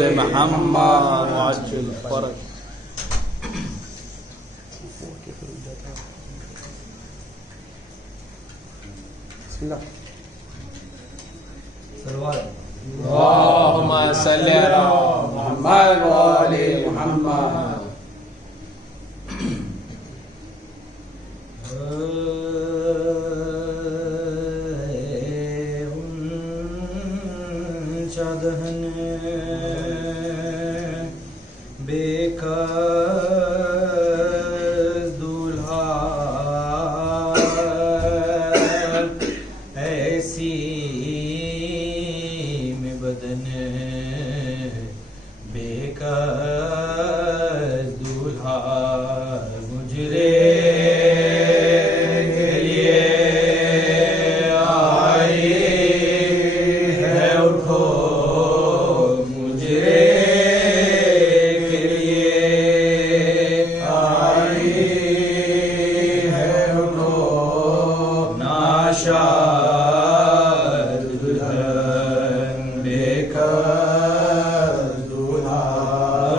आले मोहम्मद वाजिल फरज। अल्लाहुम्मा सल्ली अला मुहम्मद व आले मुहम्मद। दहन बेकस दूल्हा ऐसी में बदन बेकस दूल्हा गुजरे के लिए आए है उठो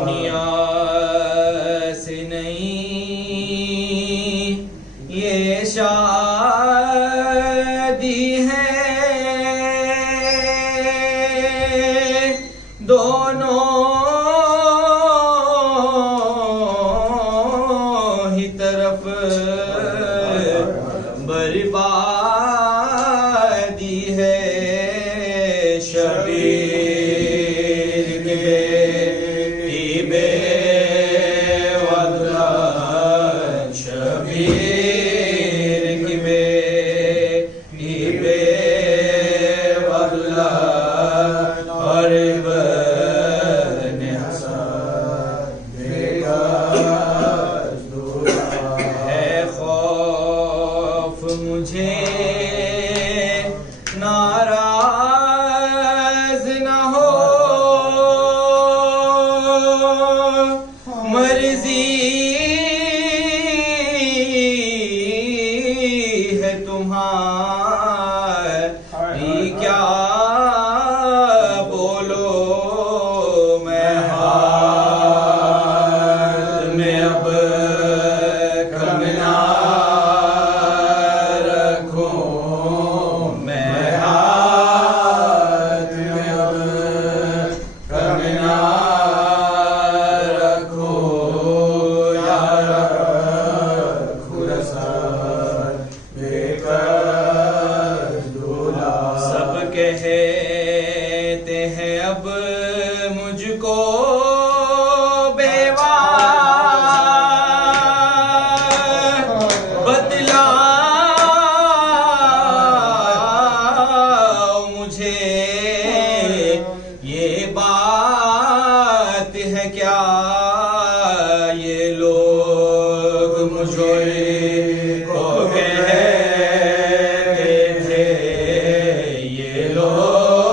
दुनिया से नहीं ये शादी है, दोनों ही तरफ बर्बादी है। शबीर की बेटी बेवदुल्हन, शबीर की बेटी बेवदुल्हन और इब्ने हसन बेकस दूल्हा। है खौफ मुझे नाराज न हो, मर्जी है तुम्हारी क्या बोलो। मैं हाथ में अब कंगना रखूं, मैं हाथ में अब कंगना रखूं या रखूं रसन बेकस दूल्हा। सब कहते हैं अब मुझको बेवा, बतलाओ मुझे ये बात है क्या। ये लोग मुझे को कहते थे, ये लोग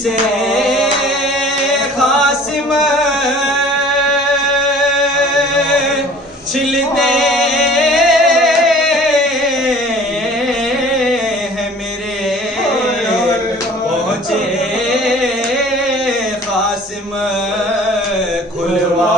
से खासिम छिलते हैं मेरे, पहुँचे खासिम खुलवा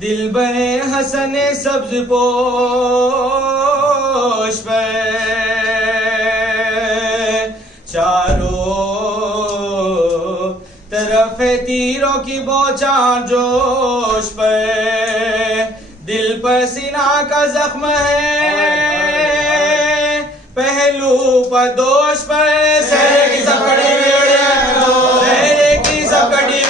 दिल बने हसन सब्ज पोश पर, चारों तरफ है तीरों की बौछार जोश पर, दिल पर सीना का जख्म है पहलू पर दोष पर, सहरे की सब कड़ी सहरे की सब कड़ी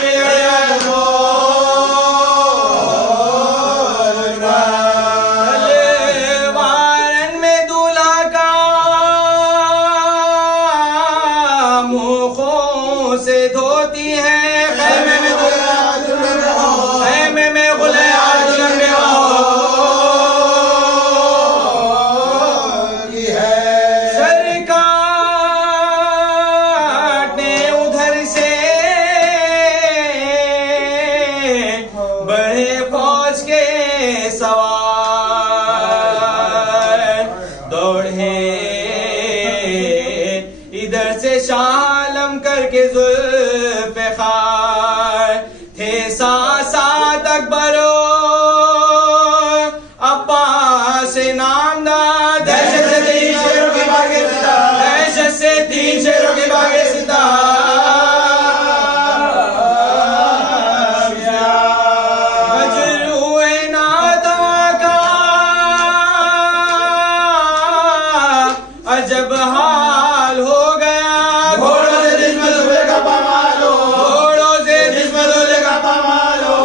से धोती है खैमे में खैमे में गुले आजुल में होती है, सरकार ने उधर से बढ़े फौज के सवार, दौड़े इधर से शालम करके जुल्फ़िकार, थे साथ अकबरो अब्बास नामदार, दहशत से तीन शेरों की भागे सिता, दहशत से तीन शेरों की भागे सिता, मजरूए नादा का अजब हाल हो गया, घोड़ों से जिस्म दूल्हे का पामाल हो, घोड़ों से जिस्म दूल्हे का पामाल हो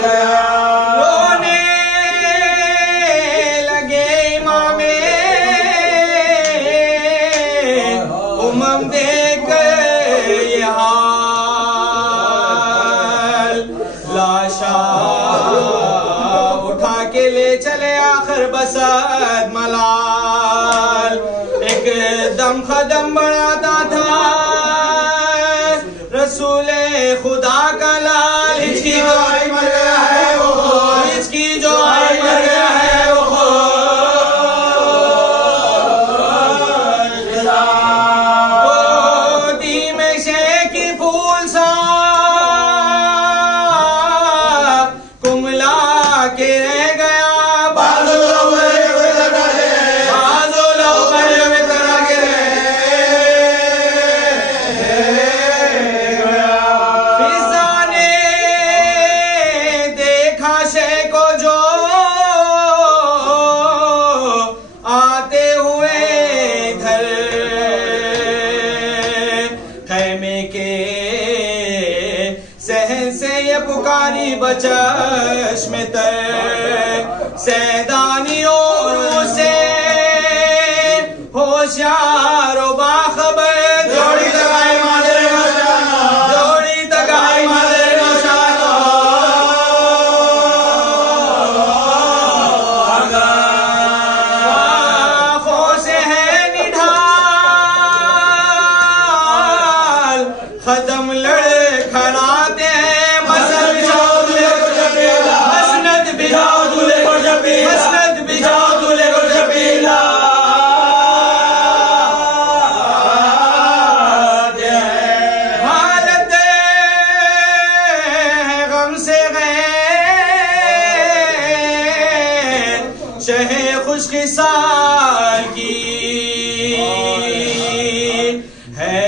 गया, रोने लगे इमामे उमम देख ये हाल, लाशा उठा के ले चले आखिर बसद मलाल, एक दम खदम बढ़ाता था रसूले खुदा का लाल, हिचकी जो आई मर गया है वो, हिचकी जो आई मर गया है वो, गोदी में शेकी फूल सा कुमला के रह गया, ये पुकारी बचश में तर सैदानियों से होशियार व बाखबर, जोड़ी तगाई मादरे नौशाना, जोड़ी तगाई मादरे नौशाना, आँखों से है निढाल खत्म लड़खड़ाते हैं, मसनद बिछाओ दूल्हे को जबीला, मसनद बिछाओ दूल्हे को जबीला, मसनद बिछाओ दूल्हे को जबीला, हालत है गम से गैर शहे खुशकिसाल की है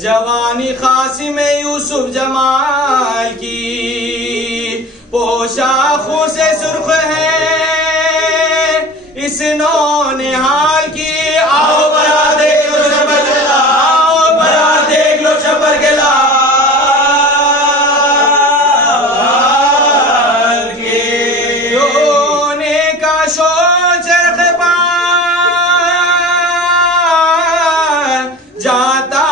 जवानी खासिम यूसुफ जमाल की। सोनिहाल की। आओ बारात देख लो छप्पर के लाल, आओ बारात देख लो छप्पर के लाल की। रोने का शोर चरख पार जाता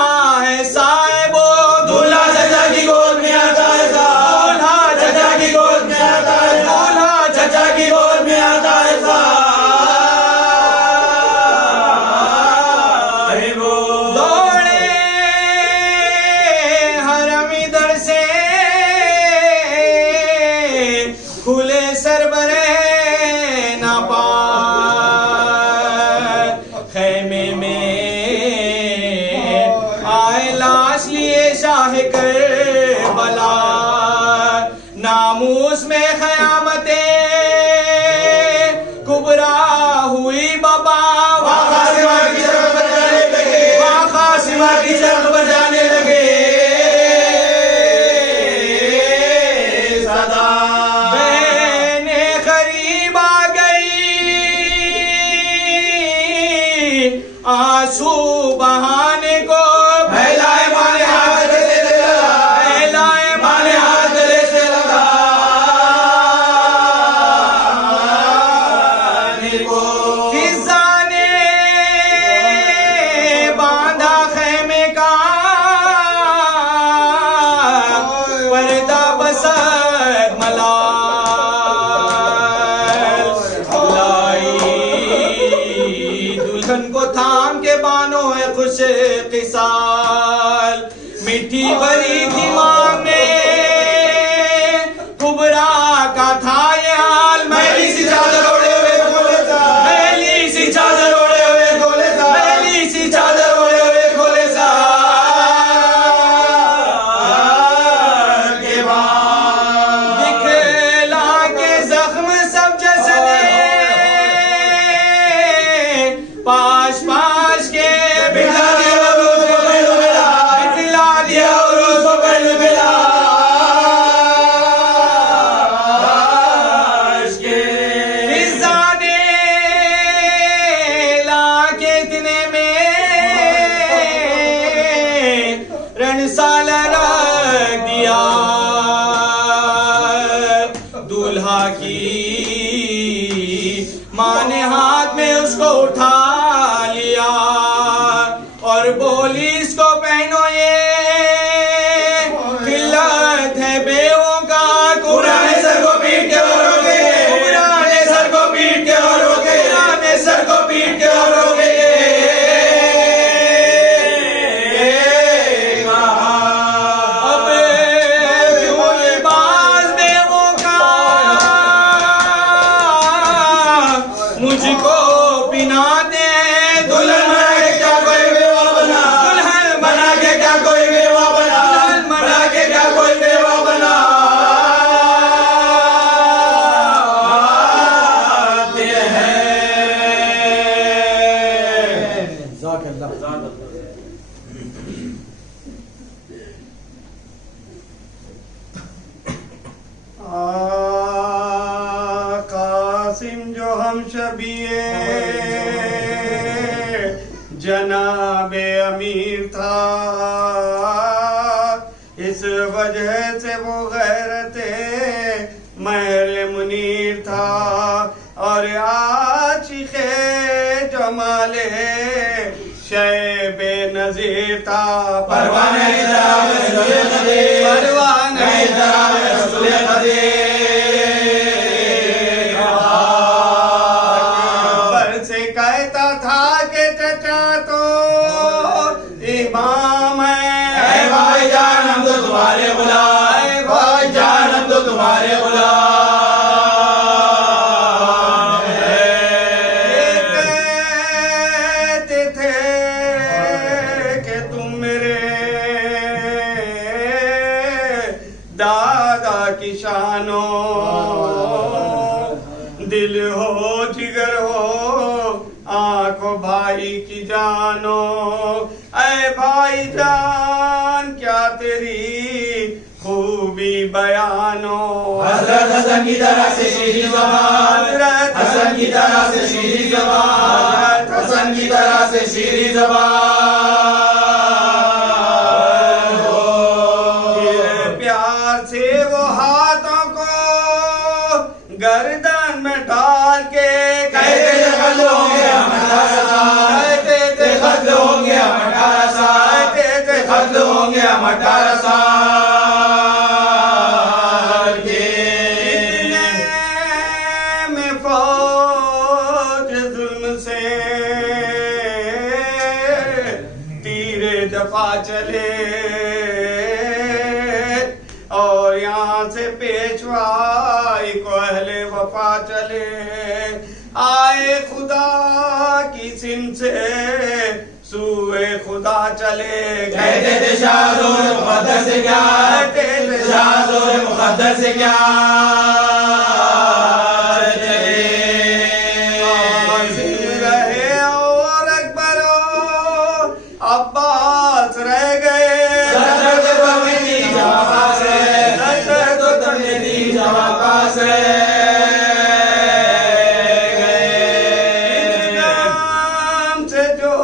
है साहिबो, दूल्हा चाचा की गोद में आता है दूल्हा चाचा की गोद में आता है, दूल्हा चाचा की गोद में आता है साहिबो। दौड़े हरम इधर से खुले सरबरे ना पार, खैमे में आए लाश लिए शाह करबला। नामूस में क़यामतें कुबरा हुई बाबा, वाक़ासिमा की चरख बजाने लगे, वाक़ासिमा की चरख बजाने लगे सदा। बहने करीब आ गई, आंसू बहाने को फैलाए माने हाथ गले से लगा, फैलाए माने हाथ गले से लगा को। फिजा ने बांधा खैमे का पर्दा बसत मलाल, लाई दुल्हन को थाम के बानो है खुश किसाल। मिट्टी भरी थी मांग में कुबरा का था ये हाल, मैली सी चादर ओढ़े हुए खोले सा, मैली सी चादर ओढ़े हुए खोले सा, मैली सी चादर ओढ़े हुए खोले सा के बाद दिखला के जख्म सब जसने पाश पाश के बिठा दिया उरूस को पहलू मिला, बिठला दिया उरूस को पहलू मिला के। फिजा ने लाके इतने में रणसाला रख दिया, दूल्हा की माँ ने हाथ में उसको उठा लिया और बोली इसको पहनो ये खिल्लत है बेवों का, कुबरा ने सर को पीट के और रोके, कुबरा ने सर को पीट के और रोके, कुबरा ने सर को पीट के और रोके। अब क्यों लिबास बेवों का मुझको पिना दे, दुल्हन बना के क्या कोई बेवा बना, दुल्हन बना के क्या कोई बेवा बना, दुल्हन बना के क्या कोई बेवा बना आते हैं। कासिम जो हम शबीए जनाबे अमीर था, इस वजह से वो गैरते महल मुनीर था। और आशिक़े जमाले शैबे नज़ीर था, परवाने जनाब रसूल क़दीर, परवाने जनाब रसूल क़दीर। अकबर से कहता था कि चचा तो इमाम है, भाई जान हम तो तुम्हारे गुलाम, भाई जान हम तो तुम्हारे गुलाम कहते थे कि तुम मेरे दादा की शानो, दिल हो जिगर हो आंखों भाई की जानो। ऐ भाई जान क्या तेरी खूबी हुई बयानो हजरत हसन की तरह से शीरी ज़बान, हजरत हसन की तरह से शीरी ज़बान, हसन की तरह से शीरी ज़बान। प्यार से वो हाथों को गर्दन में डाल के कहते थे खत्म होंगे हम 18 साल, कहते थे खत्म होंगे हम 18 साल, कहते थे खत्म होंगे हम 18 साल के। इतने में फौज जुल्म से तीरे दफा चले और यहाँ से पेशवाई को अहले वफा चले आए खुदा की सिम से सूए खुदा चले कहते थे शाहज़ोर मुक़द्दर से क्या, कहते थे शाहज़ोर मुक़द्दर से क्या चले। सिंह रहे और अकबरो अब्बास रह गए सदर तो तुमने दी जवाब से, सदर तो तुमने दी जवाब से इस्लाम से जो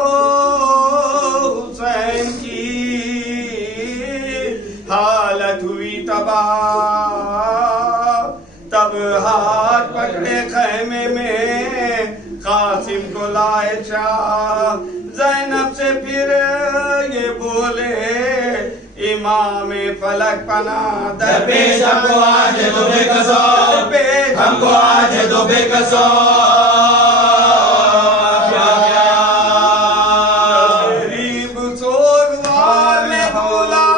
हुसैन की हालत हुई तबाह तब हाथ पकड़े खैमे में कासिम को लाए शाह ज़ैनब से फिर ये बोले इमाम फलक पना दरपेश हमको आज है तो बेकसो, हमको आज है तो बेकसो गरीब सोगवार में दूल्हा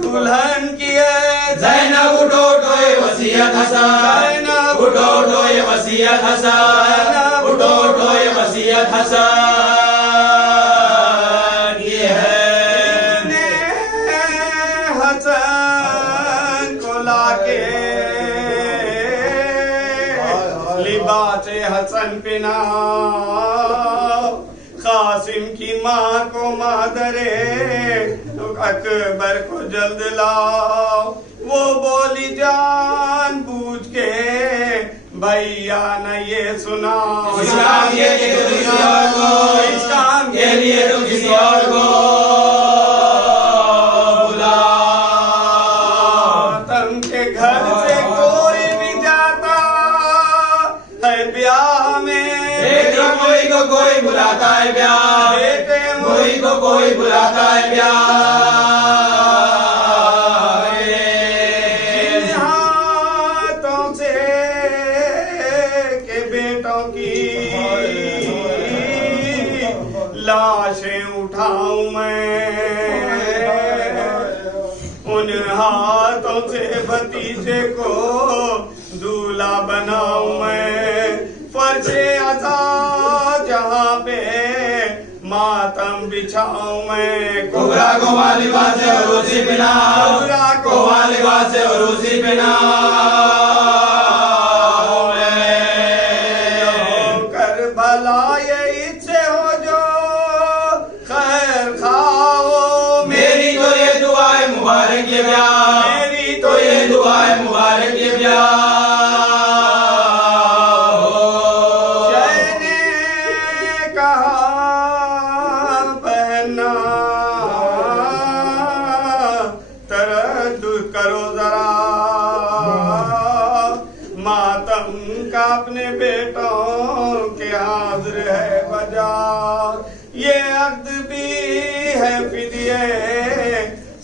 दुल्हन की है ज़ैनब उठो उठो ये वसीयत हसन, ज़ैनब उठो उठो ये वसीयत हसन, उठो उठो ये वसीयत हसन ये है। ने हसन को लाके लिबास हसन पिना कासिम की माँ को मादरे अकबर को जल्द लाओ वो बोली जान बूझ के भैया न ये सुनाओ इस काम के लिए तो किसी और को, इस काम के लिए तो किसी और को तम के घर से कोई भी जाता है ब्याह में बेटे कोई को कोई बुलाता है ब्याह, बेटे कोई को कोई बुलाता है ब्याह। जिन हाथों से के बेटों की लाशें उठाऊं मैं उन हाथों से भतीजे को दूल्हा बनाऊं मैं फर्शे अज़ा जहाँ पे मातम बिछाऊं मैं कुबरा को मालिबा से और उसी बिना, कुबरा को मालिबा से और उसी बिना करबला ये इच्छे हो जो खैर खाओ मेरी तो ये दुआ है मुबारक ये ब्याह, मेरी तो ये दुआ है मुबारक ये ब्याह हो। ने कहा बहना तरद्दुद करो जरा मातम का अपने बेटों के हाजिर है बजा ये अक्द भी है फिदिये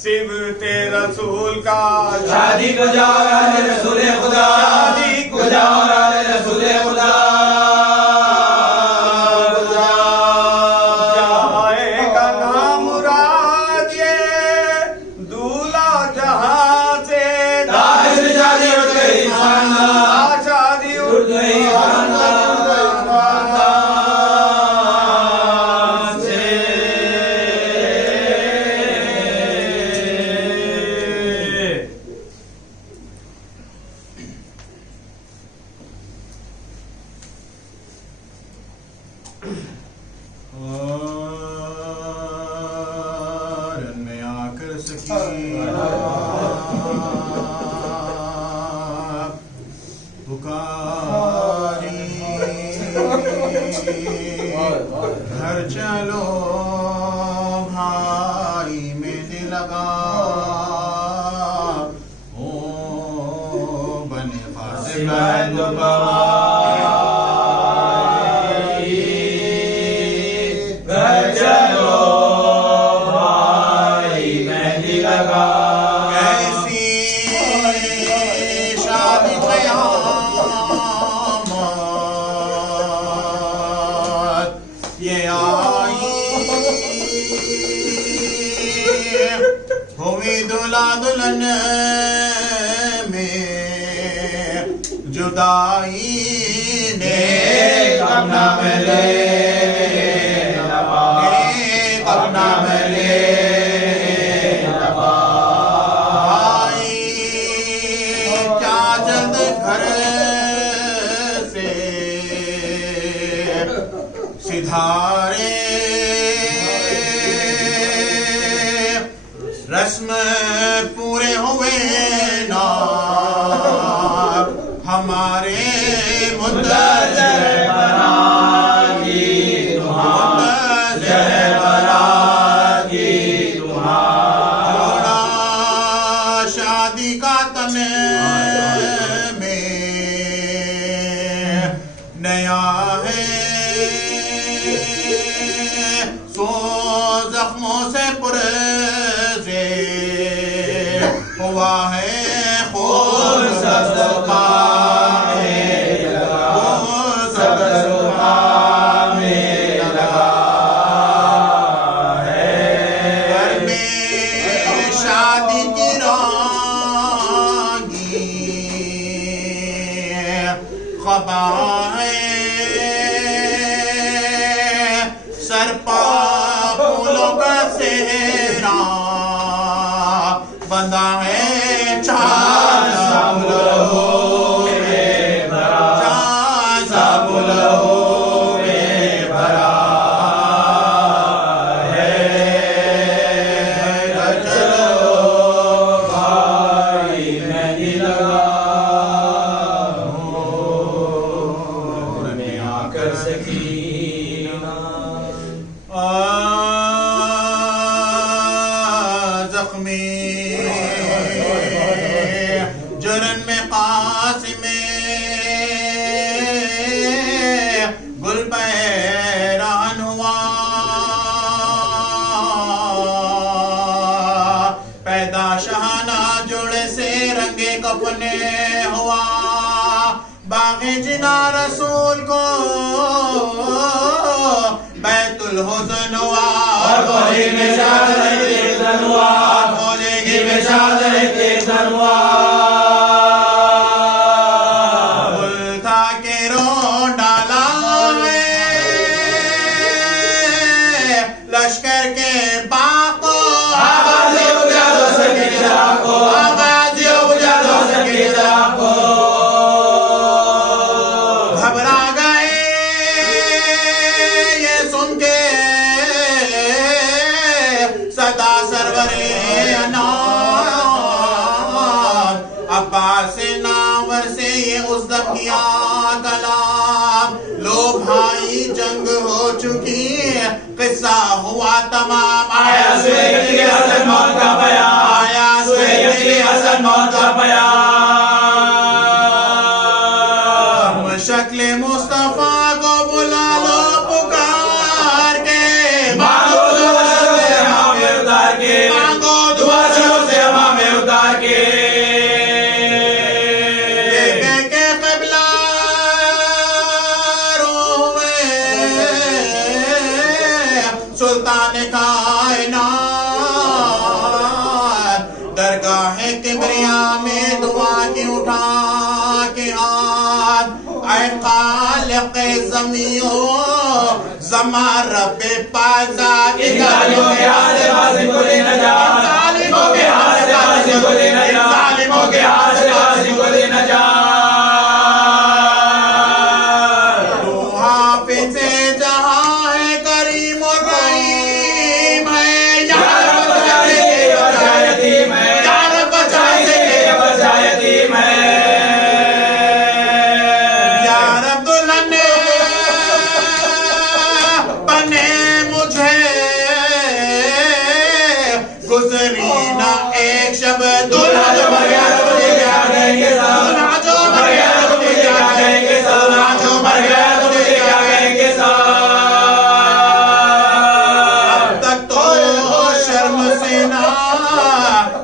सिबते रसूल का शादी को जाओ आले रसूले खुदा, शादी को जाओ आले रसूले खुदा जाएगा नाम मुराद ये दूल्हा जहां से दाहिर शादी उठ गई खानदान, शादी उठ गई खानदान से। चलो भाई मेहंदी लगा ओ बने फासिल चलो भाई मेहंदी लगा ऐसी शादी क़यामत ये आई हुई दुल्हा दुल्हन में जुदाई ने कब ना मिले कब ना मिले भाई क्या जल्द घर से सिधारे रस्म पूरे हुए ना हमारे मुद्दत जोड़ा शादी का तन में नया है सो जख्मों से पुरज़े हुआ है खून सदका शादी की रागी खबाएं सर पा फूलों का सेहरा बंधा है चार साबुलों में भरा चार साबुलों में भरा जख्मी जुरन में कासिमे गुल पैरान हुआ पैदा शहाना जोड़े से रंगे कपने हुआ बाग़े जिना रसूल को बैतुल हुज़न हुआ खोले में चादर कीर्तन हुआ खोलेगी में चादर कीर्तन हुआ था के रो डाला है लश्कर के बाको आवाज़ें बुझा दो सके जाको आवाज़ें बुझा दो सके जाको घबरा गए ये सुन के सदा सरवरे अनार अब्बास नावर से ये उज़्ज़ब किया कलाम लो भाई जंग हो चुकी किस्सा हुआ तमाम आया सुहेल की हसन मौत का बयान आया सुहेल की हसन मौत का बयान शक्ले मुस्तफा को बुला लो पुकार के मांगो दुआ से हमें उतार के मांगो दुआ से हमें उतार के के क़िबला रोवे सुल्तान कायनात दरगाह किबरिया में दुआ की उठा के हाथ ऐ खालिक़ ज़मीओ ज़मा रब्बे पाज़ा जालिमों के हाथ से बाज़ी को ले न जा जालिमों के हाथ से बाज़ी को ले न जा जालिमों के हाथ से बाज़ी को ले न जा तू हाफ़िज़े जहां है करीम और रहीम है या रब बचाए बचा यतीम है या रब बचाए बचा यतीम है या रब दुल्हन बने गुजरी ना एक शब दूल्हा जो मर गया तो तुझे क्या कहेंगे साहब, दूल्हा जो मर गया तो तुझे क्या कहेंगे साहब, दूल्हा जो मर गया तो तुझे क्या कहेंगे साहब। अब तक तो शर्म से ना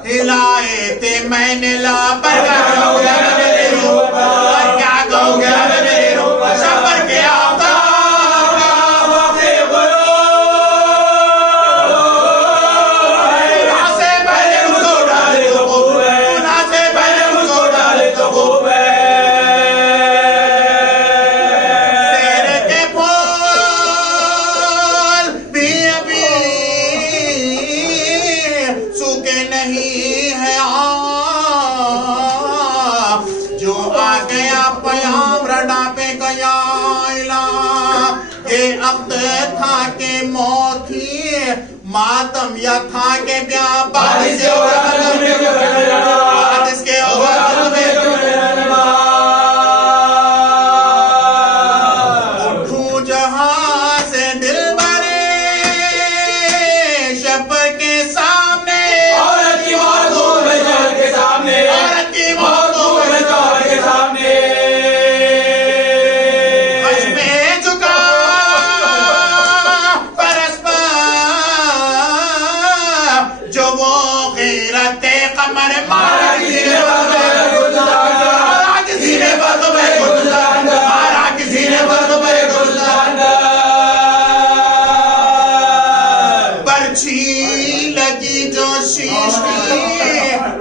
हिलाए थे मैंने ला पर क्या कहोगे मेरे रूप पर, क्या कहोगे मेरे रूप पर, शबर के आता था के मौत ही मातम या था के ब्याह बारिश के उठूं जहां से दिल भरे शब के सामने, औरत की मौतों में जान के सामने, औरत की मौतों में जान के सामने लगी जो शीश की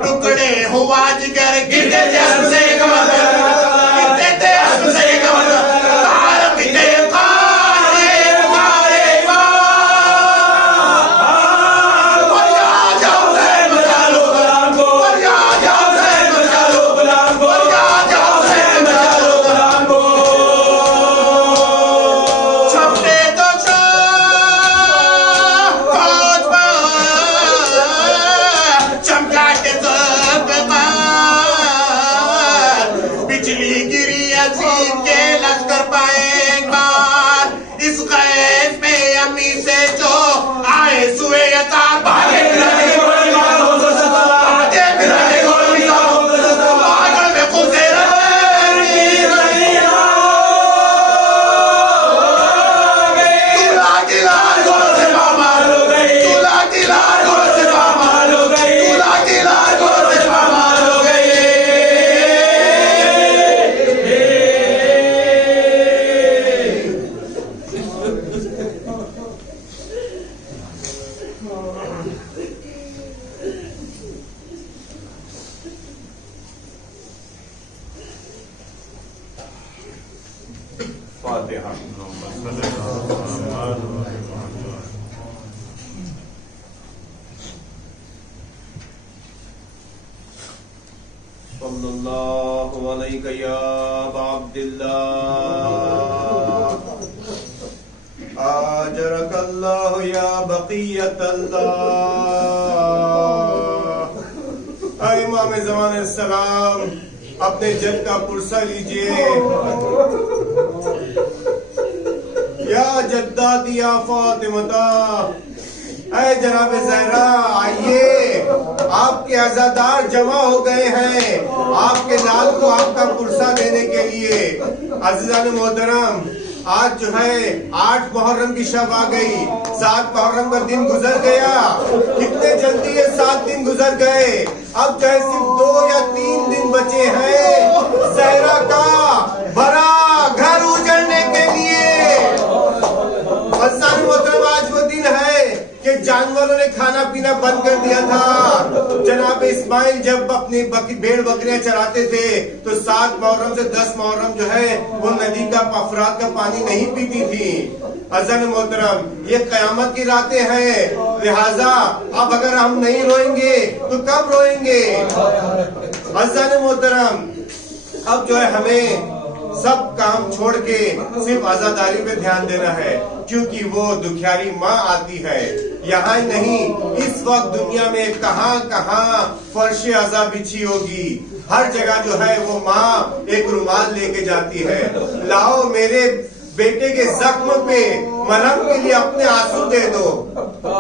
टुकड़े हुआ जिगर गिरते थे से कमर, गिरते थे से कमर, तार पिटे तारे तारे बजा जाओ से बजा लो गुलाम को, बजा जाओ से बजा लो गुलाम को, बजा जाओ से बजा लो गुलाम को। छपटे तो बिजली गिरी अजीब के लश्कर पाए एक बार, इस गैस में अम्मी से जो आए सुए यतार भागे फिराने गोली मार हो तो सता, भागे फिराने गोली मार हो तो सता, पागल में खुदे तुला की लाल गोल से मार हो गई, तुला की लाल गोल से मार हो गई, तुला की लाल गोल से मार हो गई। फातिहा। सल्लल्लाहु अलैहि या अब्दुल्लाह आजरकल्लाहु या बक़ियतल्लाह। इमाम ज़मान सलाम अपने जद का पुरसा लीजिए। या जद्दादी या फातिमता, ऐ जनाब ज़हरा आइए, आपके अज़ादार जमा हो गए हैं आपके लाल को आपका पुरसा देने के लिए। अज़ीज़ान मोहतरम, आज जो है 8 मुहर्रम की शब आ गई, 7 मुहर्रम का दिन गुजर गया। कितने जल्दी ये 7 दिन गुजर गए। अब जो है सिर्फ 2 या 3 दिन बचे हैं ज़हरा का भरा घर उजड़ने के लिए। आज वो दिन है कि जानवरों ने खाना पीना बंद कर दिया था। जनाब इस्माइल जब अपनी भेड़ बकरियां चराते थे तो 7 मुहर्रम से 10 मुहर्रम जो है वो नदी का अफरात का पानी नहीं पीती थी। अज़न मोहतरम, ये कयामत की रातें हैं, लिहाजा अब अगर हम नहीं रोएंगे तो कब रोएंगे। अज़न मोहतरम, अब जो है हमें सब काम छोड़ के सिर्फ आजादारी पे ध्यान देना है, क्योंकि वो दुखियारी माँ आती है। यहाँ नहीं, इस वक्त दुनिया में कहाँ कहाँ फर्श अज़ा बिछी होगी, हर जगह जो है वो माँ एक रुमाल लेके जाती है। लाओ मेरे बेटे के जख्म पे मलहम के लिए अपने आंसू दे दो।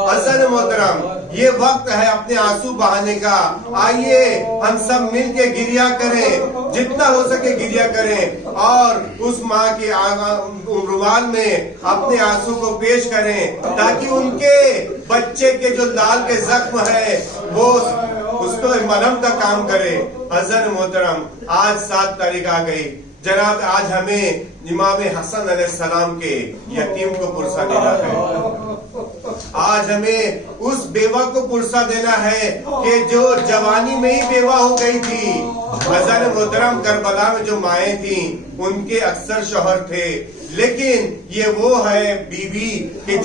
असल अज़ान मोहतरम, ये वक्त है अपने आंसू बहाने का। आइए हम सब मिल के गिरिया करें, जितना हो सके गिरिया करें, और उस माँ के रुमाल में अपने आंसू को पेश करें, ताकि उनके बच्चे के जो लाल के जख्म है वो उसको मरहम का काम करे। अज़ान मोहतरम, आज 7 तारीख आ गई जनाब, आज हमें इमाम हसन अलैहिस्सलाम के यतीम को पुरसा देना है। आज हमें उस बेवा को पुरसा देना है कि जो जवानी में ही बेवा हो गई थी। अज़ान मोहतरम, करबला में जो माएँ थी उनके अक्सर शौहर थे, लेकिन ये वो है बीवी कि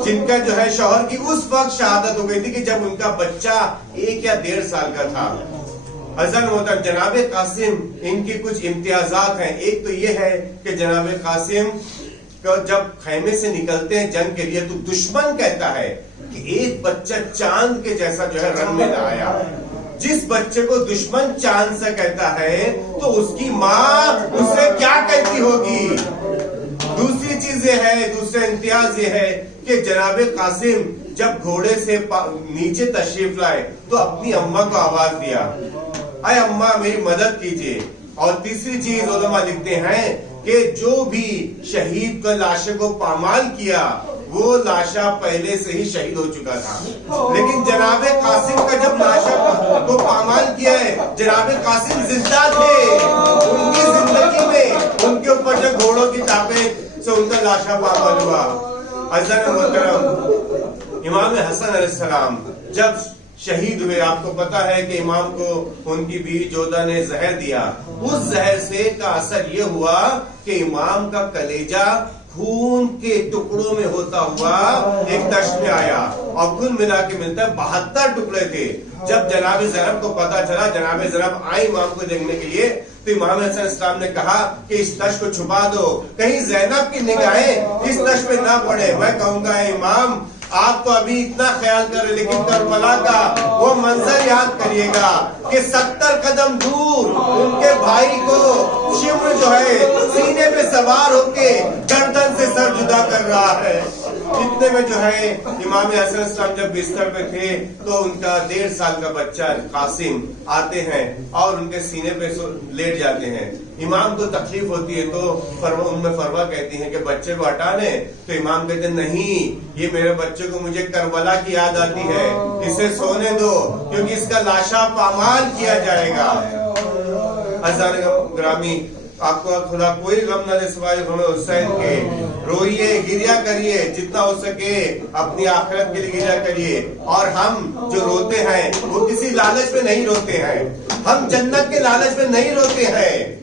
जिनका जो है शौहर की उस वक्त शहादत हो गई थी कि जब उनका बच्चा 1 या 1.5 साल का था। अज़ान मोहतरम, जनाबे कासिम इनकी कुछ इम्तियाजात हैं। एक तो ये है कि जनाबे कासिम को जब खैमे से निकलते हैं जंग के लिए, तो दुश्मन कहता है कि एक बच्चा चांद के जैसा जो है रंग में आया। जिस बच्चे को दुश्मन चांद से कहता है तो उसकी माँ उससे क्या कहती होगी। दूसरी चीज ये है, दूसरा इम्तियाज ये है कि जनाबे कासिम जब घोड़े से नीचे तशरीफ लाए तो अपनी अम्मा को आवाज दिया, अय अम्मा मेरी मदद कीजिए। और तीसरी चीज उलमा लिखते हैं कि जो भी शहीद को लाशे को पामाल किया वो लाशा पहले से ही शहीद हो चुका था, लेकिन जनाबे कासिम का जब लाशा को पामाल किया है, जनाबे कासिम जिंदा थे। उनकी जिंदगी में उनके ऊपर जो घोड़ों की ताकत से उनका लाशा पामाल हुआ। अज़ान मोहतरम, इमाम हसन अलैहिस्सलाम जब शहीद हुए, आपको पता है कि इमाम को उनकी बीवी जोधा ने जहर दिया। उस जहर से का असर ये हुआ कि इमाम का कलेजा खून के टुकड़ों में होता हुआ एक दश्त में आया, और कुल मिला के मिलता है 72 टुकड़े थे। जब जनाब ज़ैनब को पता चला, जनाब ज़ैनब आई इमाम को देखने के लिए, तो इमाम हसन इस्लाम ने कहा कि इस दश्त को छुपा दो, कहीं ज़ैनब की निगाहें इस दश्त में ना पड़े। मैं कहूंगा इमाम आप तो अभी इतना ख्याल कर रहे, लेकिन करबला का वो मंजर याद करिएगा कि 70 कदम दूर उनके भाई को शिम्र जो है सीने पे सवार होके गर्दन से सर जुदा कर रहा है। इतने में जो है इमाम हसन इस्लाम जब बिस्तर पे थे तो उनका 1.5 साल का बच्चा कासिम आते हैं और उनके सीने पे लेट जाते हैं। इमाम को तकलीफ होती है तो उम्मे फरवा कहती हैं कि बच्चे को हटा ले, तो इमाम कहते हैं नहीं, ये मेरे बच्चे को मुझे करबला की याद आती है, इसे सोने दो क्योंकि इसका लाशा पामाल किया जाएगा। अज़ान ग्रामी, आपको खुदा कोई गम न दे सिवाय गम हुसैन के। रोइए, गिरिया करिए, जितना हो सके अपनी आखिरत के लिए गिरिया करिए। और हम जो रोते हैं वो किसी लालच में नहीं रोते हैं, हम जन्नत के लालच में नहीं रोते हैं,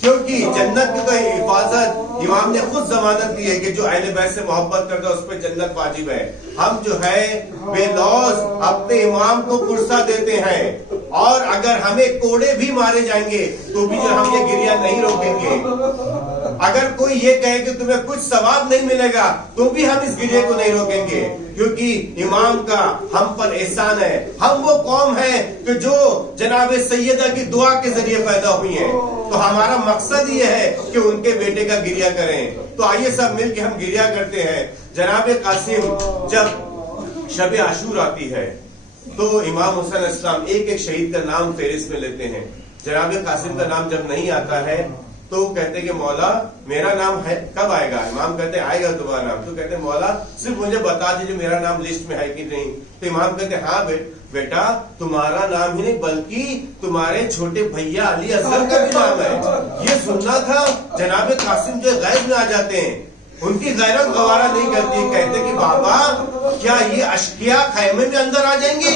क्योंकि जन्नत की तो हिफाजत इमाम ने खुद जमानत दी है कि जो अहले बैत से मोहब्बत करता है उस पर जन्नत वाजिब है। हम जो है बेलौस अपने इमाम को पुरसा देते हैं, और अगर हमें कोड़े भी मारे जाएंगे तो भी जो हम ये गिरिया नहीं रोकेंगे। अगर कोई ये कहे कि तुम्हें कुछ सवाब नहीं मिलेगा तो भी हम इस गिरिया को नहीं रोकेंगे, क्योंकि इमाम का हम पर एहसान है। हम वो कौम है कि जो जनाबे सैयदा की दुआ के जरिए पैदा हुई है, तो हमारा मकसद ये है कि उनके बेटे का गिरिया करें। तो आइए सब मिल के हम गिरिया करते हैं। जनाबे कासिम जब शब आशूर आती है तो इमाम हुसैन इस्लाम एक एक शहीद का नाम फेरिस्त में लेते हैं। जनाबे कासिम का नाम जब नहीं आता है तो कहते कि मौला मेरा नाम है कब आएगा। इमाम कहते आएगा तुम्हारा नाम, तो कहते मौला सिर्फ मुझे बता दीजिए मेरा नाम लिस्ट में है कि नहीं। तो इमाम कहते हाँ बेटा तुम्हारा नाम ही नहीं बल्कि तुम्हारे छोटे भैया अली असगर का भी नाम है। ये सुनना था। जनाबे कासिम जो गैब में आ जाते हैं, उनकी गैरत गवारा नहीं करती, कहते कि बाबा क्या ये अशकिया खैमे में अंदर आ जाएंगे।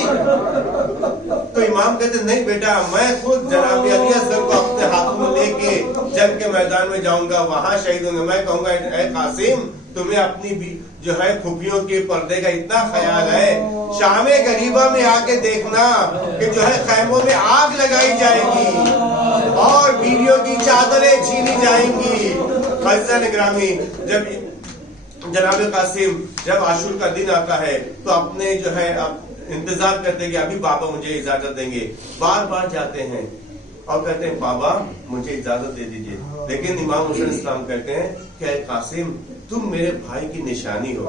तो इमाम कहते नहीं बेटा, मैं खुद जनाब अली असगर को अपने हाथों में लेके जंग के मैदान में जाऊंगा, वहां शहीद होंगे। मैं कहूंगा ऐ कासिम तुम्हें अपनी भी जो है खुफियों के पर्दे का इतना ख्याल है, शामे गरीबा में आके देखना कि जो है खैमों में आग लगाई जाएगी और बीवियों की चादरें छीनी जाएंगी। अज़ीज़ान ग्रामी, जब जनाब कासिम जब आशूर का दिन आता है तो अपने जो है इंतजार करते कि अभी बाबा मुझे इजाजत देंगे। बार बार जाते हैं और कहते हैं बाबा मुझे इजाजत दे दीजिए, लेकिन इमाम हुसैन इस्लाम कहते हैं कि कासिम तुम मेरे भाई की निशानी हो।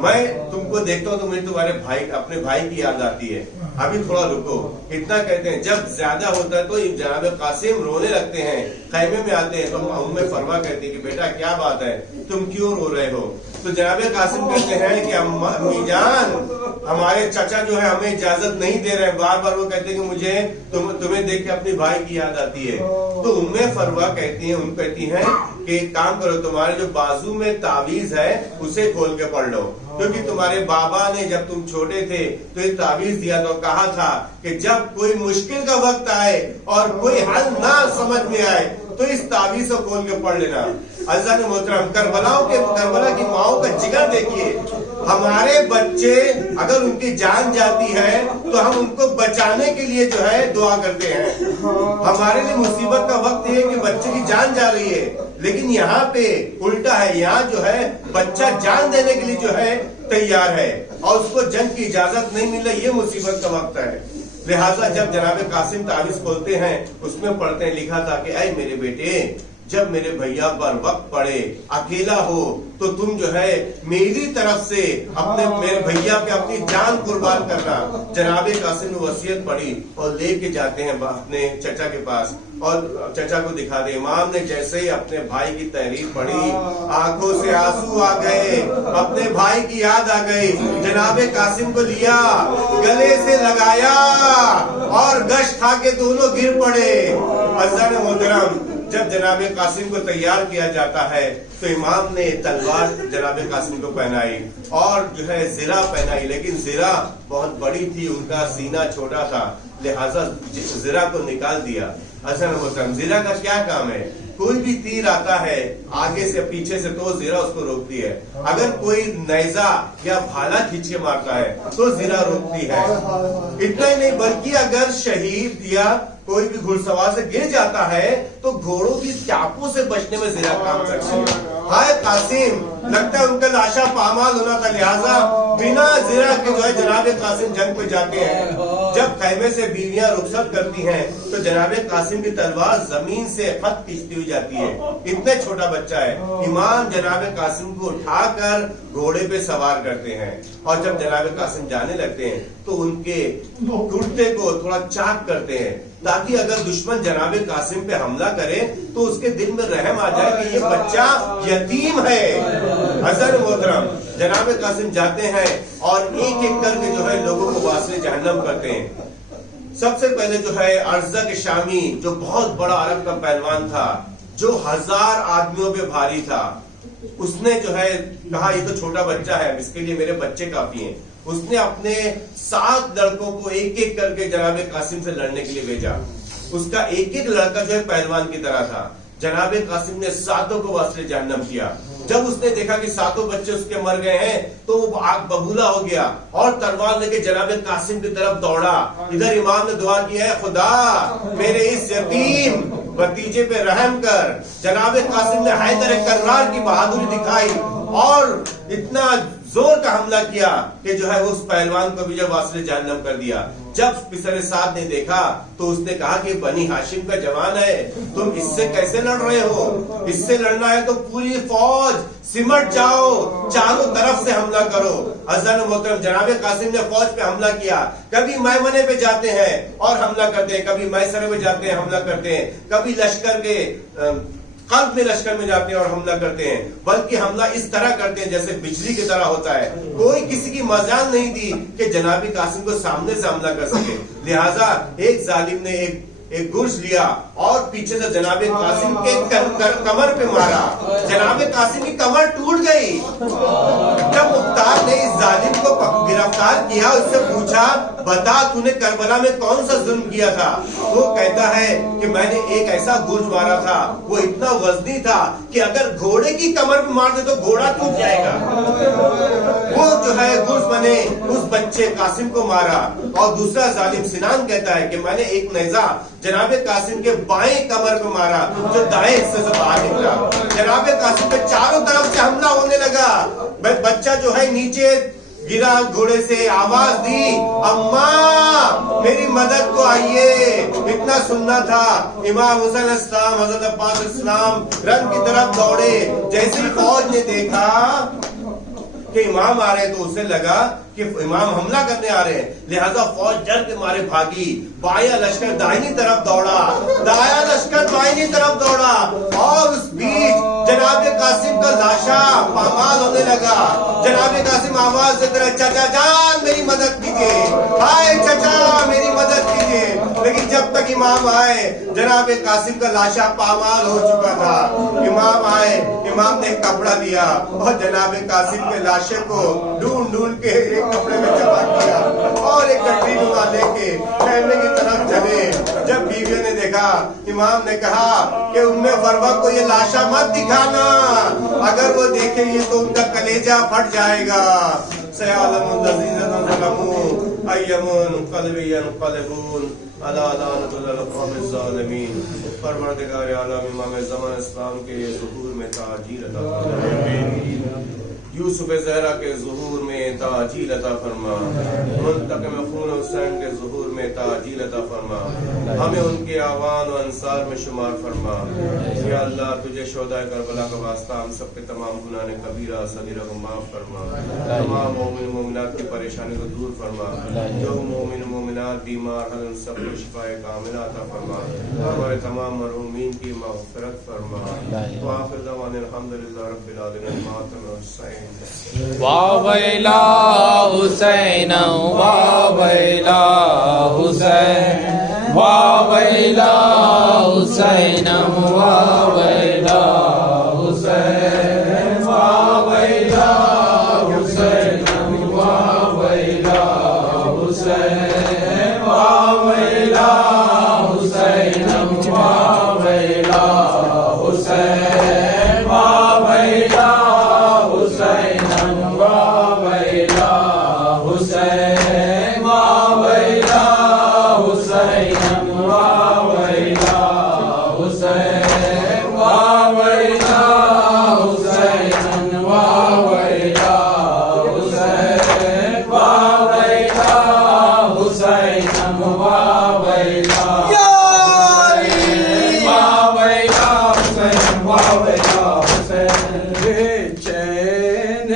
मैं तुमको देखता हूँ तो मुझे तुम्हारे भाई, अपने भाई की याद आती है। अभी थोड़ा रुको। इतना कहते हैं, जब ज्यादा होता है तो जनाब कासिम रोने लगते हैं, खैमे में आते हैं। तो उम्मे फरवा कहती है कि बेटा क्या बात है, तुम क्यों रो रहे हो? तो जनाब कासिम कहते हैं कि अम्मी जान, हमारे चाचा जो है हमें इजाजत नहीं दे रहे हैं। बार बार वो कहते हैं कि मुझे तुम्हें देख के अपने भाई की याद आती है। तो उम्मे फरवा कहती हैं कि एक काम करो, तुम्हारे जो बाजू में तावीज है उसे खोल के पढ़ लो, क्योंकि तुम्हारे बाबा ने जब तुम छोटे थे तो एक तावीज दिया तो कहा था कि जब कोई मुश्किल का वक्त आए और कोई हल ना समझ में आए तो इस तावीज को खोल के पढ़ लेना। अज़ान मोहतरम, करबला की माओ का जिगर देखिए। हमारे बच्चे अगर उनकी जान जाती है तो हम उनको बचाने के लिए जो है दुआ करते हैं। हमारे लिए मुसीबत का वक्त है कि बच्चे की जान जा रही है, लेकिन यहाँ पे उल्टा है। यहाँ जो है बच्चा जान देने के लिए जो है तैयार है और उसको जंग की इजाजत नहीं मिल रही, ये मुसीबत का वक्त है। लिहाजा जब जनाब कासिम तावीज खोलते हैं उसमें पढ़ते हैं, लिखा था कि ऐ मेरे बेटे, जब मेरे भैया बर वक्त पड़े, अकेला हो, तो तुम जो है मेरी तरफ से अपने मेरे भैया पे अपनी जान कुर्बान करना। जनाब कासिम ने वसीयत पढ़ी और लेके जाते हैं अपने चचा के पास और चचा को दिखा दे। इमाम ने जैसे ही अपने भाई की तहरीर पढ़ी, आंखों से आंसू आ गए, अपने भाई की याद आ गई। जनाब कासिम को लिया, गले से लगाया और गश खा के दोनों गिर पड़े। अज़ान मोहतरम, जब जनाब कासिम को तैयार किया जाता है तो इमाम ने तलवार जनाब कासिम को पहनाई और जो है जिरा पहनाई, लेकिन जिरा बहुत बड़ी थी, उनका सीना छोटा था, लिहाजा जिरा को निकाल दिया। अज़ान मोहतरम, जिरा का क्या काम है? कोई भी तीर आता है आगे से पीछे से तो जिरा उसको रोकती है। अगर कोई नैजा या भाला खींच के मारता है तो जिरा रोकती है। इतना ही नहीं बल्कि अगर शहीद या कोई भी घुड़सवार से गिर जाता है तो घोड़ों की चापों से बचने में जिरा काम करती है। हाय कासिम, लगता है उनका लाशा पामाल होना था, लिहाजा बिना जिरा के जो है जनाब कासिम जंग पे जाते हैं। जब खैमे से बीवियां रुखसत करती हैं तो जनाब कासिम की तलवार जमीन से खत खींचती हुई जाती है। इतने छोटा बच्चा है। इमाम जनाब कासिम को उठाकर घोड़े पे सवार करते हैं और जब जनाब कासिम जाने लगते हैं तो उनके कुर्ते को थोड़ा चाक करते हैं ताकि अगर दुश्मन जनाब कासिम पे हमला करे तो उसके दिल में रहम आ जाए कि ये बच्चा यतीम है। अज़ान मोहतरम, जनाब कासिम जाते हैं और एक एक करके जो है लोगों को वासिले जहन्नम करते हैं। सबसे पहले जो है अर्जा के शामी, जो बहुत बड़ा अरब का पहलवान था, जो 1000 आदमियों पे भारी था, उसने जो है कहा ये तो छोटा बच्चा है, इसके लिए मेरे बच्चे काफी हैं। उसने अपने 7 लड़कों को एक एक करके जनाब कासिम से लड़ने के लिए भेजा। उसका एक एक लड़का जो है पहलवान की तरह था। जनाब कासिम ने 7 को वासिले जहन्नम किया। जब उसने देखा कि 7 बच्चे उसके मर गए हैं तो वो आग बबूला हो गया और तलवार लेके जनाब कासिम की तरफ दौड़ा। इधर इमाम ने दुआ की है, खुदा मेरे इस यतीम भतीजे पे रहम कर। जनाब कासिम ने हैदर कर्रार की बहादुरी दिखाई और इतना जोर का हमला किया कि जो है उस पहलवान को भी जब वासिले जहन्नम कर दिया। जब पिसरे साद ने देखा तो उसने कहा कि बनी हाशिम का जवान है, तुम इससे कैसे लड़ रहे हो? इससे लड़ना है तो पूरी फौज सिमट जाओ, चारों तरफ से हमला करो। अज़ान मोहतरम, जनाब कासिम ने फौज पे हमला किया। कभी मैमने पे जाते हैं और हमला करते हैं, कभी मैसरे पे जाते हैं हमला करते हैं, कभी लश्कर के कल्ब में लश्कर में जाते हैं और हमला करते हैं। बल्कि हमला इस तरह करते हैं जैसे बिजली की तरह होता है। कोई किसी की मजाल नहीं दी कि जनाबी कासिम को सामने से हमला कर सके। लिहाजा एक जालिम ने एक गुर्ज लिया और पीछे से जनाबे कासिम के कमर पे मारा। जनाबे कासिम की कमर टूट गई। जब मुख्तार ने इस जालिम को गिरफ्तार किया, उससे पूछा, बता तूने करबला में कौन सा जुल्म किया था? वो कहता है कि मैंने एक ऐसा गुर्ज मारा था, वो इतना वजनी था कि अगर घोड़े की कमर पे मार दे तो घोड़ा टूट जाएगा। वो जो है गुर्ज बने उस बच्चे कासिम को मारा। और दूसरा जालिम सिनान कहता है कि मैंने एक नेजा जनाबे कासिम के बाएं कमर पे मारा जो दाएं हिस्से से बाहर निकला। जनाबे कासिम पे चारों तरफ से हमला होने लगा। बच्चा जो है नीचे गिरा घोड़े से, आवाज दी, अम्मा मेरी मदद को आइए। इतना सुनना था। इमाम हुसैन इस्लाम, हजरत अब्बास इस्लाम रन की तरफ दौड़े। जैसे ही फौज ने देखा कि इमाम आ रहे हैं तो उसे लगा कि इमाम हमला करने आ रहे हैं, लिहाजा फौज डर के मारे भागी। बाया लश्कर दाहिनी तरफ दौड़ा, दाया लश्कर बाहिनी तरफ दौड़ा, और उस बीच जनाब कासिम का लाशा पामाल होने लगा। जनाब कासिम आवाज देते रहे, चाचा जान मेरी मदद कीजिए, हाय चाचा मेरी मदद कीजिए। लेकिन जब तक इमाम आए, जनाब कासिम का लाशा पामाल हो चुका था। इमाम आए, इमाम ने कपड़ा दिया और जनाब कासिम के लाशे को ढूंढ ढूंढ के एक कपड़े में जमा किया और एक गठरी नुमा लेके खेमे की तरफ चले। जब बीवियों ने देखा, इमाम ने कहा कि उम्मे फरवा को ये लाशा मत दिखाना, अगर वो देखेंगे तो उनका कलेजा फट जाएगा। परवरदिगार आलम इमाम ज़मान इस्लाम के ज़ुहूर में ताजील अता फरमा, यूसुफ ज़हरा के ज़ुहूर में ताजील अता फरमा, मुंतक़िम खून हुसैन के ज़ुहूर में ताजील अता फरमा, हमें उनके आवान और अंसार में शुमार फरमा। या अल्लाह तुझे शोहदाए करबला का वास्ता हम सबके तमाम गुनाह कबीरा सगीरा को माफ फरमा, तमाम मोमिन मोमिनात की परेशानी को दूर फरमा, जो मोमिन मोमिनात बीमार हैं उन सबको शिफाए कामिला अता फरमा, हमारे तमाम मरहूमीन की मग़फ़िरत फरमा। तो आखिर दवान अल्हम्दुलिल्लाह रब्बिल आलमीन। मातम हुसैन वावैला हुसैन वावैला हुसैन वावैला हुसैन वावैला हुसैन वावैला हुसैन वावैला हुसैन वावैला हुसैन वावैला हुसैन वावैला हुसैन वावैला हुसैन वावैला हुसैन वावैला हुसैन वावैला हुसैन वावैला हुसैन वावैला हुसैन वावैला वावैला हुसैन वावैला हुसैन। चैन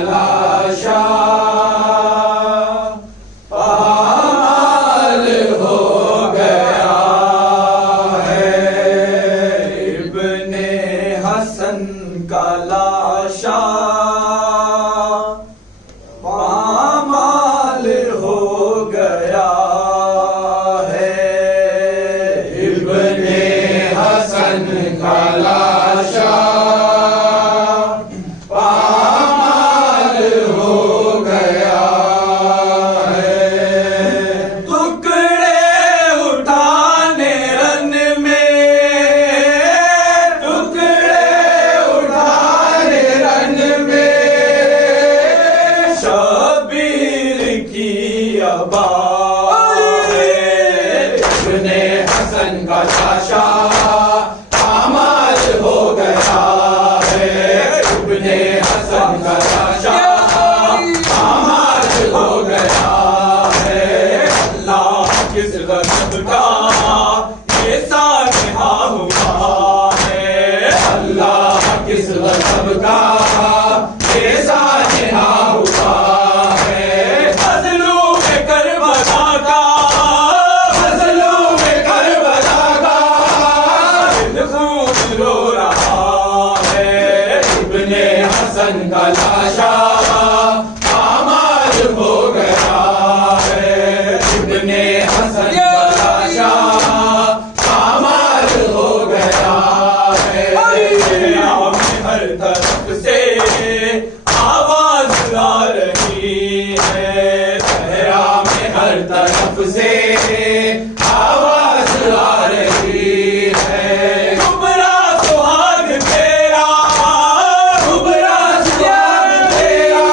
लाशा पामाल हो गया है। इब्ने हसन का लाशा पामाल हो गया है। इब्ने हसन का लाशा पामाल हो गया है। टुकड़े उठाने रन में, टुकड़े उठाने रन में शबीर की आवाज़ है। इब्ने हसन का लाशा पामाल हो गया है। इब्ने हसन का लाशा पामाल हो गया है। अल्लाह किस गज़ब का ये सानहा हुआ है। अल्लाह किस गज़ब का ये सानहा हुआ है। फजलों में करबला का, फजलों में करबला का दिल खून रो रहा है। इब्ने हसन का लाशा पामाल हो गया है। इब्ने हसन का लाशा पामाल हो गया है। तेरा में हर तरफ से आवाज आ रही है। तेरा में हर तरफ से आवाज आ रही है। कुबरा सुहाग तेरा, कुबरा सुहाग तेरा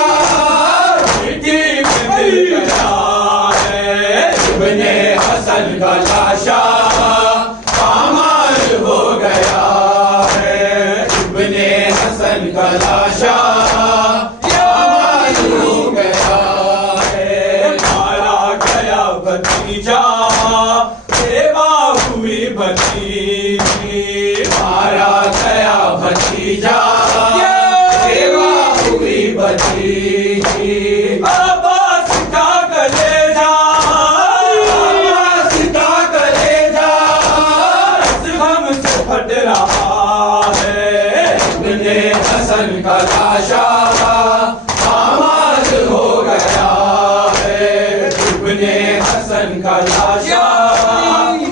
मिट्टी में मिल गया है। इब्ने हसन का लाशा पामाल हो गया है। इब्ने हसन का लाशा पामाल हो गया है। मारा गया भतीजा, सेवा हुई भतीजी। मारा गया भतीजा, सेवा हुई भतीजी। अब्बास का कलेजा, अब्बास का कलेजा इस गम से फट रहा है। इब्ने हसन का लाशा पामाल हो गया है। इब्ने हसन का लाशा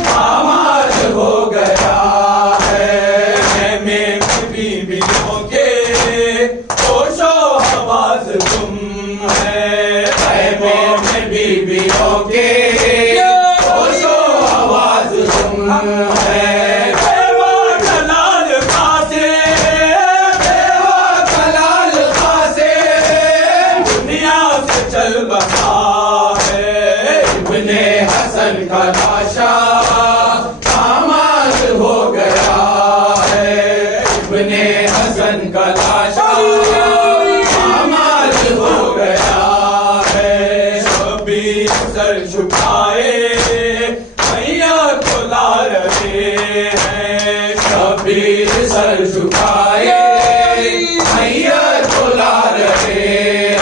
पामाल हो गया है। में बीबियों के होशो हवास तुम है। में बीबियों के होशो आवाज तुम है। बेवा कलाल खासे, बेवा कलाल खासे दुनिया से चल बसा है। इब्ने हसन का लाशा पामाल हो गया है। इब्ने हसन का लाशा पामाल हो गया है। शबीर सर झुकाए मैया को ला रहे हैं। शबीर सर झुकाए मैया को ला रहे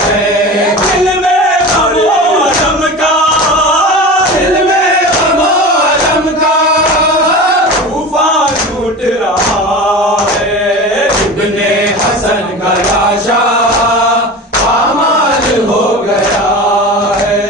हैं। दिल में गमो आलम का, दिल में गमो अलम का तूफान लूट रहा है। इब्ने हसन का लाशा पामाल हो गया है।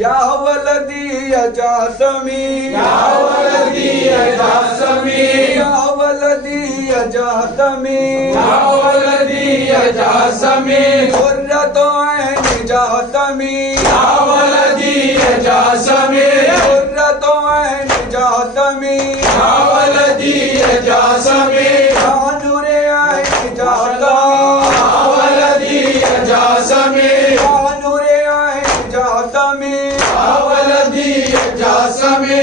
या वलदी या जासमी, या वलदी या जासमी, या वलदी या जासमी, या वलदी या जासमी, कुर्रत ऐन जासमी, या वलदी या जासमी, कुर्रत ऐन जासमी, या वलदी या जासमी, या नूरे ऐन जासमी, या वलदी या जासमी, या नूरे ऐन जासमी, या वलदी या जासमी,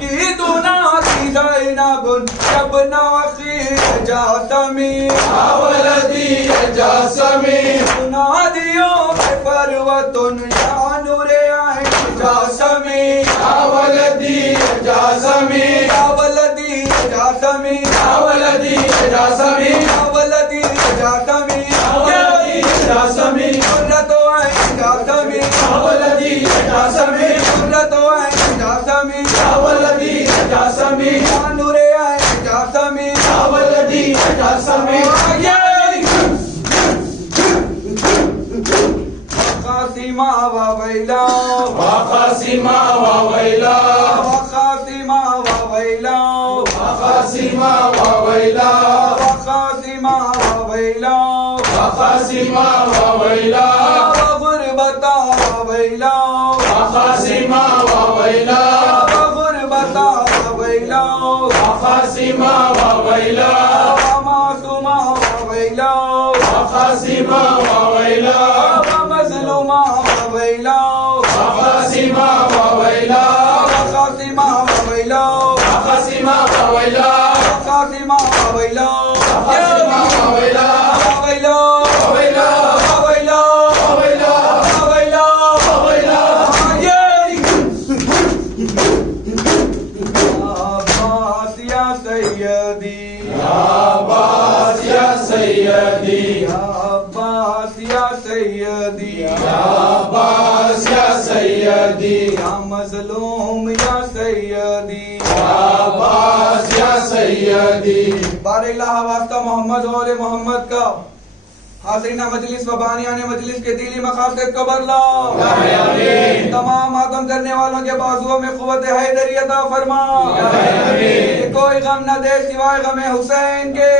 की दुना की ज़ैनबुन जबना वखीर जासमी, या वलदी या जासमी, मुनादियों में फरवतुन या नूरे ऐन जासमी, या वलदी या जासमी, या वलदी जासमी, या वलदी या जासमी, या वलदी जासमी, या वलदी या जासमी, जासमी या नूरे आए जासमी या वलदी या जासमी वकासिमा ववैला वकासिमा ववैला वकासिमा ववैला वकासिमा ववैला वकासिमा ववैला वकासिमा ववैला गुरबता ववैला वकासिमा ववैला गुरबता ववैला वकासिमा ववैला मासूमा ववैला वकासिमा ववैला मजलूमा ववैला वकासिमा ववैला वकासिमा ववैला वकासिमा ववैला वकासिमा ववैला वकासिमा ववैला ववैला ववैला ववैला ववैला ववैला ववैला अब्बास या सैयदी अब्बास या सैयदी अब्बास या सैयदी अब्बास या सैयदी या मजलूम या सैयदी अब्बास या सैयदी बारिल्लाह वास्ता मोहम्मद और मोहम्मद का हाज़रीन मजलिस व बानियाने मजलिस के दिली मकासद को बदला तमाम आदम करने वालों के बाजुओं में कुव्वत हैदरी अता फरमा कि कोई गम न दे सिवाय गम हुसैन के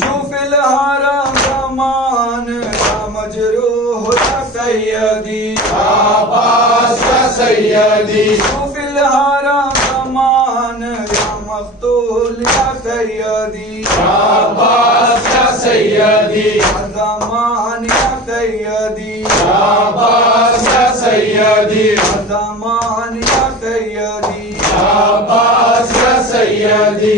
शूफिल हरम रमान या मजरूह या सैयदी अब्बास या सैयदी शूफिल हरम रमान या मख्तूल या सैयदी अब्बास या सैयदी ज़मान या सैयदी अब्बास या सैयदी ज़मान या सैयदी अब्बास या सैयदी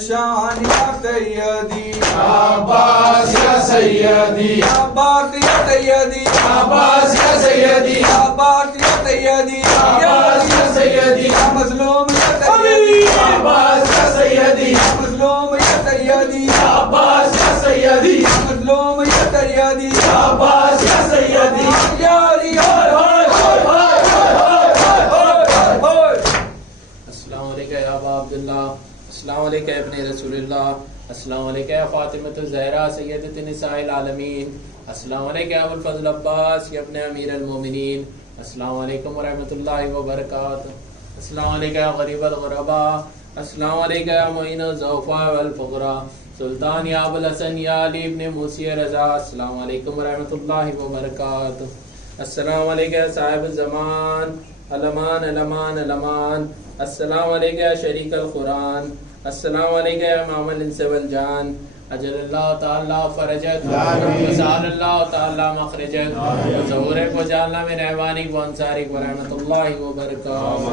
शान या सैयदी अब्बास या सैयदी अब्बास या सैयदी अब्बास या सैयदी अब्बास या सैयदी अब्बास या सैयदी मजलूम या सैयदी अब्बास या सैयदी मजलूम या सैयदी अब्बास या सैयदी मजलूम या सैयदी अब्बास या सैयदी यारी अस्सलाम वालेकुम या अबा अब्दुल्लाह, अस्सलाम वालेकुम इब्ने रसूलुल्लाह, अस्सलाम वालेकुम या फातिमतु ज़हरा सय्यदतु निसाइल आलमीन, अस्सलाम वालेकुम या अबुल फज़ल अब्बास या इब्ने अमीरुल मोमिनीन, अस्सलाम वालेकुम व रहमतुल्लाहि व बरकातुहू, अस्सलाम वालेकुम या गरीबुल गुरबा, अस्सलाम वालेकुम या मुइनुज़ ज़ुअफ़ा वल फ़ुक़रा, सुल्तान या अबुल हसन या अली इब्ने मूसी रज़ा, अस्सलाम वालेकुम व रहमतुल्लाहि व बरकातुहू, अस्सलाम वालेकुम या साहिब ज़मान अलमान अलमान अलमान, अस्सलाम वालेकुम या शरीक अल कुरान, अस्सलाम वालेकुम या इमामुल इंस वल जान, अजलल्लाहु ताला फरजक वसअलल्लाहु ताला मखरजक ज़हूरक व जालना मिन ऐवानिक व अंसारिक व रहमतुल्लाहि व बरकातुहू।